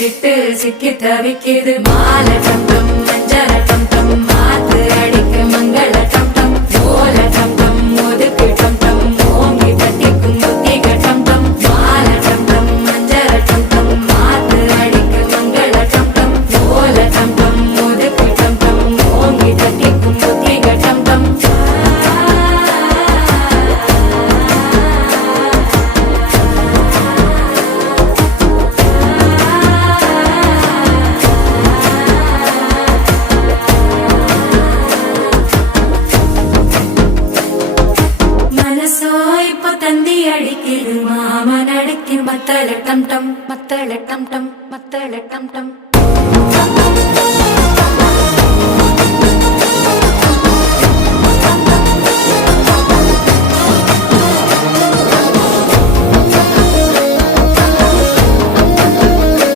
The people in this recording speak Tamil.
விட்டு சிக்கி தவிக்குது மாலை டம் டம் மஞ்சள டம் டம் மாத்து அடிக்க மங்கள டம் டம் ஓல டம் டம் ஒதுக்கு டம் டம் ஓங்கி தட்டிக்கும் புத்திக டம் டம் மாலை டம் டம் மஞ்சள டம் டம் மாத்து அடிக்க மங்கள டம் டம் ஓல டம் டம் ஒதுக்கு டம் டம் ஓங்கி தட்டிக்கும் புத்திக டம் டம் தந்தி அடிக்குது மாமன் அடிக்கு மத்தள டம் டம் மத்தள டம் டம் மத்தள டம் டம்